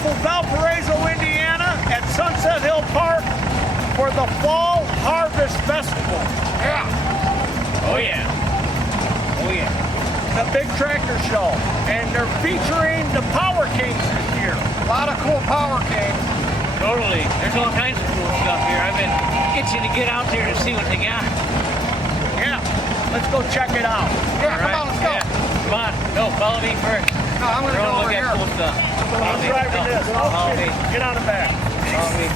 beautiful Valparaiso, Indiana at Sunset Hill Park for the Fall Harvest Festival. Yeah. Oh yeah. Oh yeah. The big tractor show. And they're featuring the Power Kings this year. A lot of cool Power Kings. Totally. There's all kinds of cool stuff here. I've been itching to get out there to see what they got. Yeah. Let's go check it out. Yeah, come on, let's go. Yeah. Come on. No, follow me first. No, I'm going to go over here. Cool stuff. I'm driving this. Follow me. Get on the back. Follow me.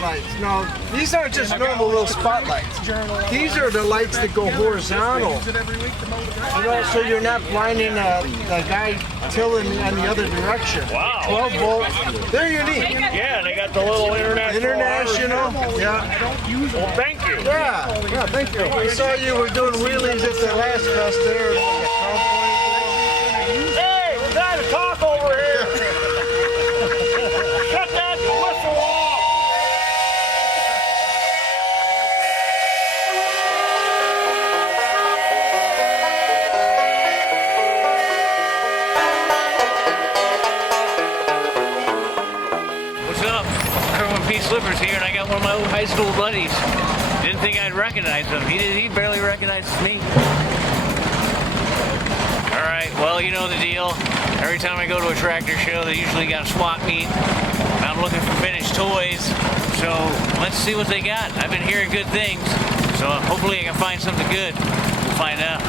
Lights. Now, these aren't just normal little spotlights. These are the lights that go horizontal. You know, so you're not blinding the guy tilling in the other direction. Wow. 12 volts. They're unique. Yeah, they got the little international. Yeah. Well, thank you. Yeah, thank you. We saw you were doing wheelies at the last fest there. Hey, we're trying to talk over here. Shut that whistle off. Slippers here, and I got one of my old high school buddies. Didn't think I'd recognize him. He barely recognizes me. All right, well, you know the deal. Every time I go to a tractor show, they usually got a swap meet. I'm looking for vintage toys, so let's see what they got. I've been hearing good things, so hopefully I can find something good. We'll find out.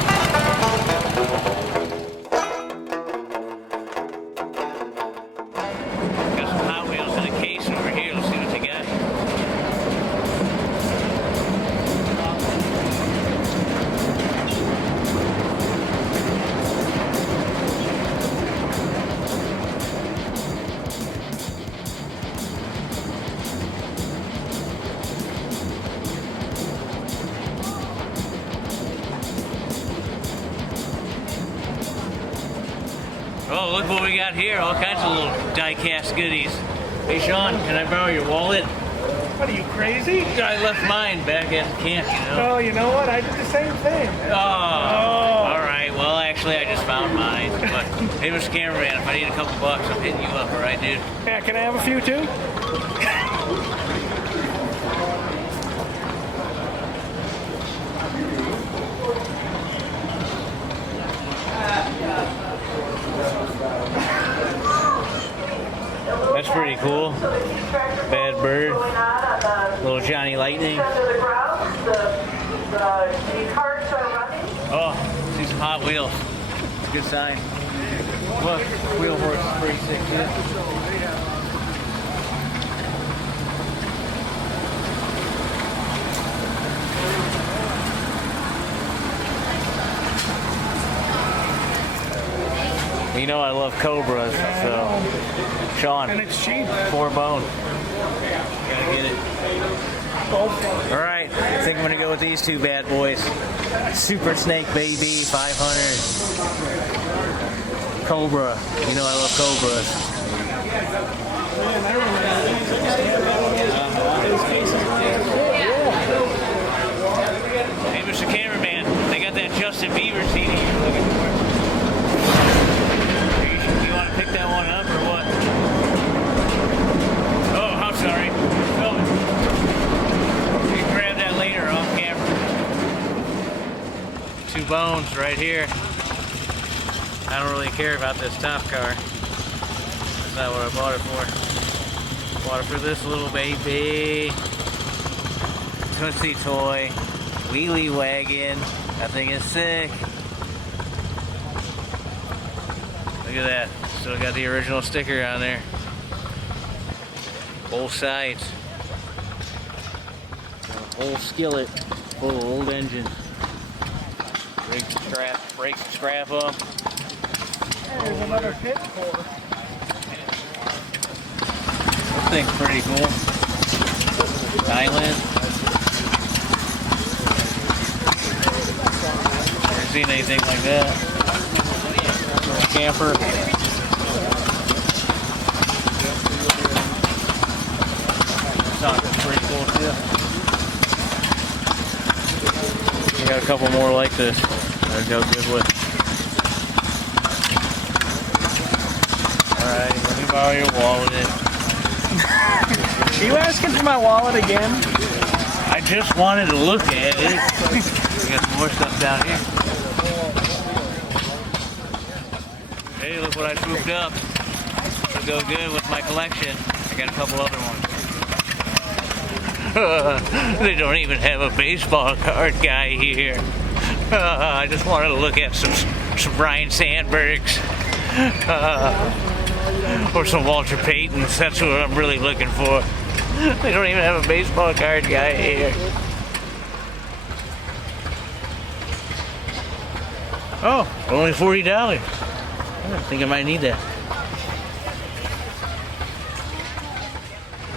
Oh, look what we got here. All kinds of little die-cast goodies. Hey, Sean, can I borrow your wallet? What, are you crazy? I left mine back at the camp, you know. Oh, you know what? I did the same thing. Oh. All right. Well, actually, I just found mine. But hey, Mr. Cameraman, if I need a couple bucks, I'm hitting you up, all right, dude? Yeah, can I have a few, too? That's pretty cool. Bad Bird. Little Johnny Lightning. Oh, see some Hot Wheels. It's a good sign. Look, wheel horse is pretty sick too. You know I love Cobras, so Sean, and it's cheap. 4 bone. Gotta get it. All right, I think I'm gonna go with these two bad boys. Super Snake Baby 500. Cobra. You know I love Cobras. Hey, Mr. Cameraman, they got that Justin Bieber CD you're looking for. You want to pick that one up or what? Oh, I'm sorry. Filming. You can grab that later off camera. 2 bones right here. I don't really care about this top car. That's not what I bought it for. Water for this little baby. Tootsie Toy. Wheelie Wagon. That thing is sick. Look at that. Still got the original sticker on there. Both sides. Old skillet full of old engine. Brake scrap up. There's another pit core. This thing's pretty cool. Island. Never seen anything like that. Camper. That's pretty cool too. We got a couple more like this. That'll go good with. Alright, let me borrow your wallet. Are you asking for my wallet again? I just wanted to look at it. We got some more stuff down here. Hey, look what I swooped up. It'll go good with my collection. I got a couple other ones. They don't even have a baseball card guy here. I just wanted to look at some Brian Sandbergs. Or some Walter Paytons. That's what I'm really looking for. They don't even have a baseball card guy here. Oh, only $40. I think I might need that.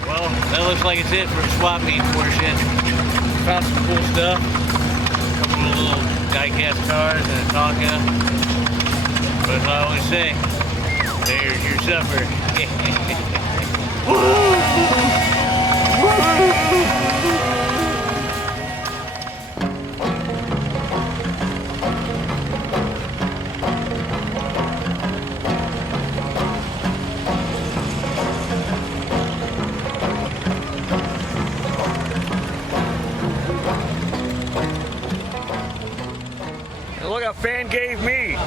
Well, that looks like it's it for the swap meet portion. Found some cool stuff. A couple of little die-cast cars and a Tonka. But as I always say, there's your supper. Look what a fan gave me.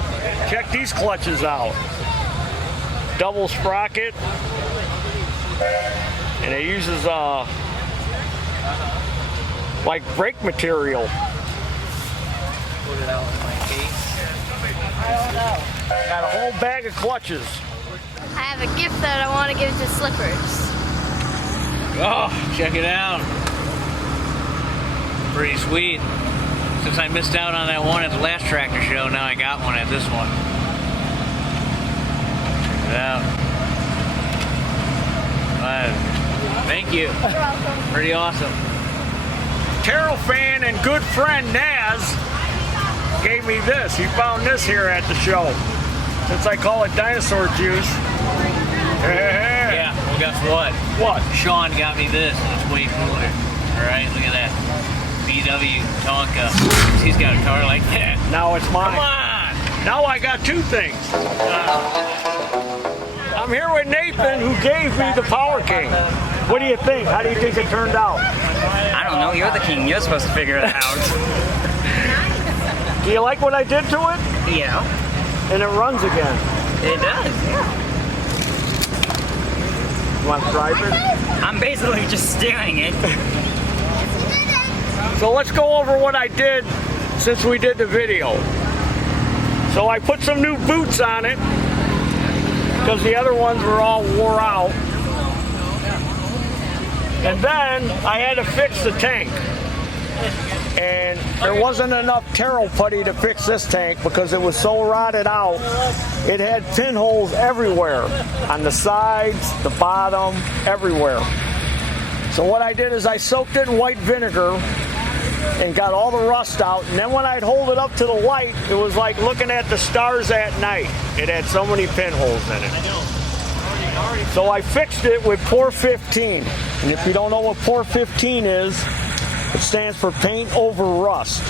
Check these clutches out. Double sprocket. And it uses like brake material. Put it out in my case. I don't know. Got a whole bag of clutches. I have a gift that I want to give to Slippers. Oh, check it out. Pretty sweet. Since I missed out on that one at the last tractor show, now I got one at this one. Check it out. Thank you. You're welcome. Pretty awesome. Taryl fan and good friend Naz gave me this. He found this here at the show. Since I call it dinosaur juice. Yeah, well guess what? What? Sean got me this and it's way cooler. Alright, look at that. VW Tonka. He's got a car like that. Now it's mine. Come on! Now I got two things. I'm here with Nathan, who gave me the Power King. What do you think? How do you think it turned out? I don't know. You're the king. You're supposed to figure it out. Do you like what I did to it? Yeah. And it runs again. It does. Yeah. You want to drive it? I'm basically just steering it. So let's go over what I did since we did the video. So I put some new boots on it because the other ones were all wore out. And then I had to fix the tank. And there wasn't enough Taryl putty to fix this tank because it was so rotted out. It had pinholes everywhere, on the sides, the bottom, everywhere. So what I did is I soaked it in white vinegar and got all the rust out. And then when I'd hold it up to the light, it was like looking at the stars at night. It had so many pinholes in it. So I fixed it with Pour 15. And if you don't know what Pour 15 is, it stands for paint over rust.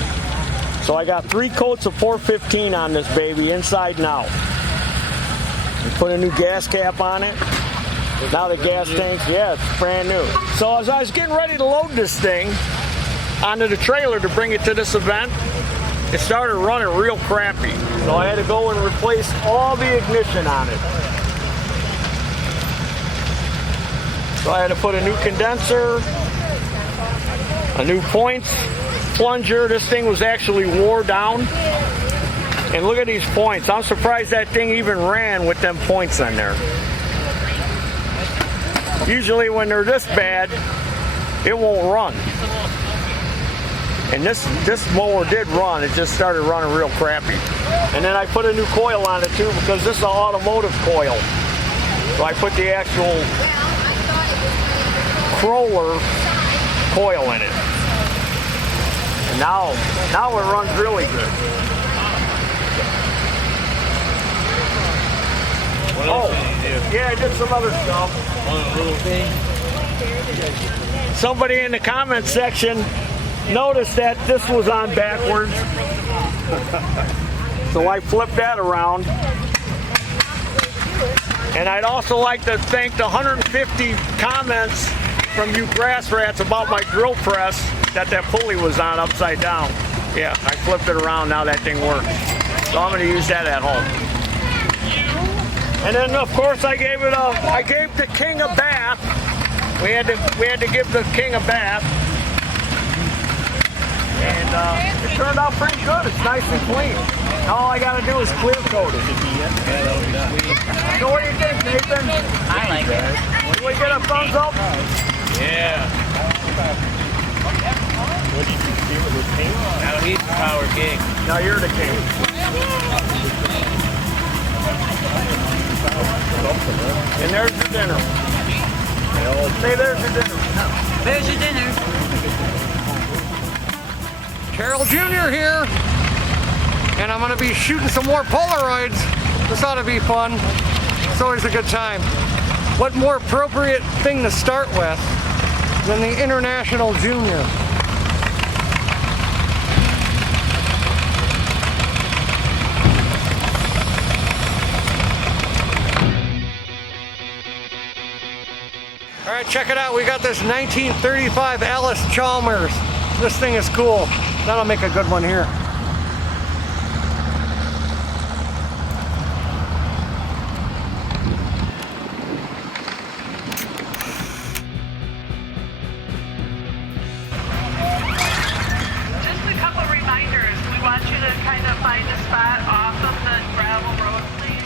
So I got 3 coats of Pour 15 on this baby, inside and out. We put a new gas cap on it. Now the gas tank's, yeah, it's brand new. So as I was getting ready to load this thing onto the trailer to bring it to this event, it started running real crappy. So I had to go and replace all the ignition on it. So I had to put a new condenser, a new points plunger. This thing was actually wore down. And look at these points. I'm surprised that thing even ran with them points on there. Usually when they're this bad, it won't run. And this mower did run. It just started running real crappy. And then I put a new coil on it too because this is an automotive coil. So I put the actual crawler coil in it. And now it runs really good. What else did you do? Yeah, I did some other stuff. One little thing. Somebody in the comment section noticed that this was on backwards. So I flipped that around. And I'd also like to thank the 150 comments from you grass rats about my drill press that pulley was on upside down. Yeah, I flipped it around, now that thing works. So I'm gonna use that at home. And then of course I gave the king a bath. We had to give the king a bath. And it turned out pretty good. It's nice and clean. All I gotta do is clear coat it. So what do you think, Nathan? I like it. Can we get a thumbs up? Yeah. Now he's the power king. Now you're the king. And there's your dinner. Say there's your dinner. There's your dinner. Taryl Jr. here, and I'm going to be shooting some more Polaroids. This ought to be fun. It's always a good time. What more appropriate thing to start with than the International Junior? All right, check it out. We got this 1935 Alice Chalmers. This thing is cool. That'll make a good one here. Just a couple reminders. We want you to kind of find a spot off of the gravel road, please.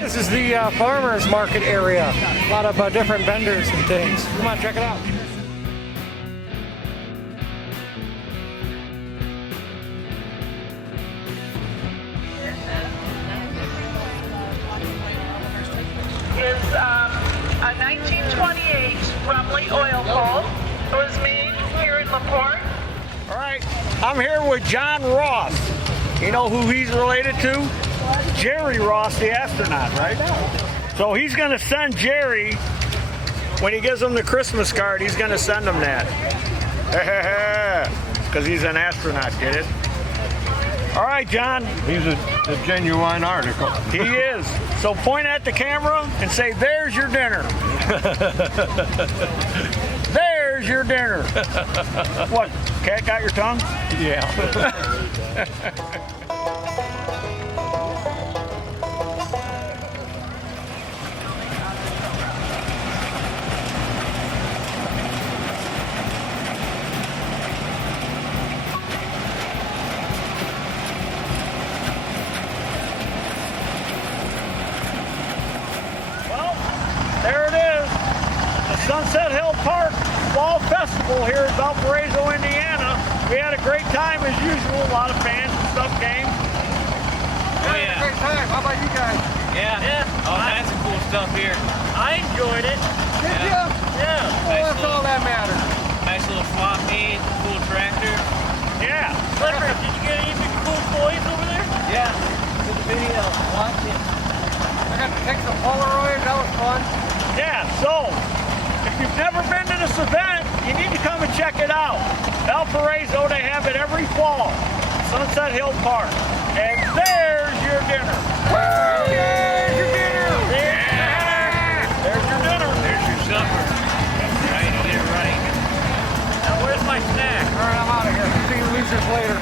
This is the farmers market area. A lot of different vendors and things. Come on, check it out. Is a 1928 Rumley oil pole. It was made here in LaPorte. All right, I'm here with John Ross. You know who he's related to? Jerry Ross, the astronaut, right? So he's gonna send Jerry, when he gives him the Christmas card, he's gonna send him that. Because he's an astronaut, get it? All right, John. He's a genuine article. He is. So point at the camera and say, there's your dinner. There's your dinner. What, cat got your tongue? Yeah. There it is, the Sunset Hill Park Fall Festival here in Valparaiso, Indiana. We had a great time as usual, a lot of fans and stuff came. Oh yeah. Great time. How about you guys? Yeah. All kinds of cool stuff here. I enjoyed it. Did you? Yeah. Well, that's all that matters. Nice little swap meet, cool tractor. Yeah. Did you get any cool toys over there? Yeah. video. Watch it. I got to take some Polaroids. That was fun. Yeah, so if you've never been to this event, you need to come and check it out. Valparaiso, they have it every fall. Sunset Hill Park. And there's your dinner. Woo! There's your dinner. Yeah. There's your dinner. There's your supper. Trying to get it right. Now where's my snack? All right, I'm out of here. See you losers later.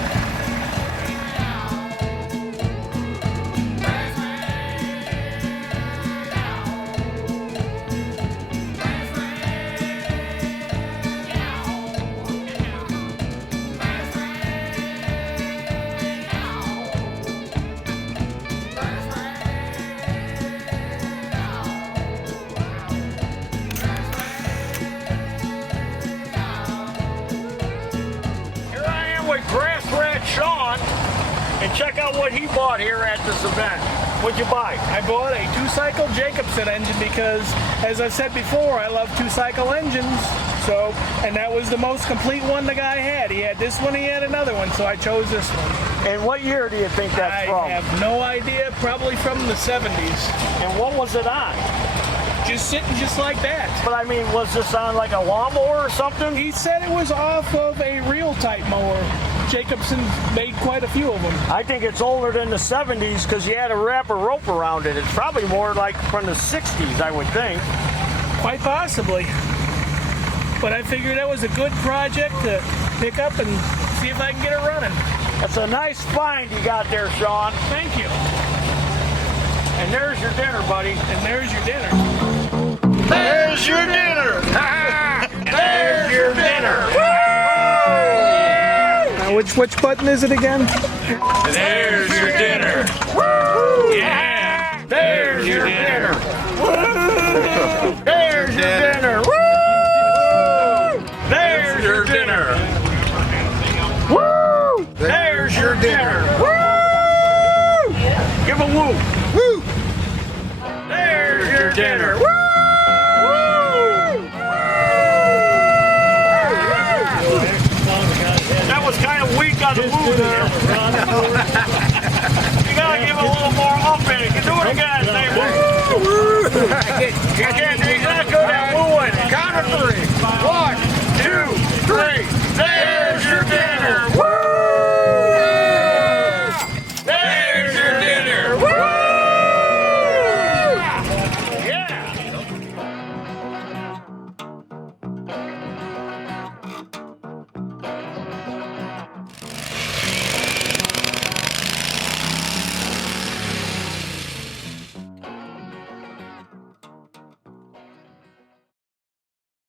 With Grass Rat Sean and check out what he bought here at this event. What'd you buy? I bought a two-cycle Jacobson engine because, as I've said before, I love two-cycle engines. So, and that was the most complete one the guy had. He had this one, he had another one, so I chose this one. And what year do you think that's I from? have no idea, probably from the 70s. And what was it on? Just sitting just like that. But I mean, was this on like a lawnmower or something? He said it was off of a real type mower. Jacobson made quite a few of them. I think it's older than the 70s because you had to wrap a rope around it. It's probably more like from the 60s, I would think. Quite possibly. But I figured that was a good project to pick up and see if I can get it running. That's a nice find you got there, Sean. Thank you. And there's your dinner, buddy. And there's your dinner. There's your dinner. There's your dinner. Which button is it again? There's your dinner. Woo! Yeah. There's your dinner. Woo! There's your dinner. Woo! There's your dinner. Woo! There's your dinner. Woo! Give a woo. Woo! There's your dinner. Woo! That was kind of weak on the woo there. You gotta give it a little more up in it. You do it again. Say woo! You can't do that good at wooing. Count of three. 1, 2, 3.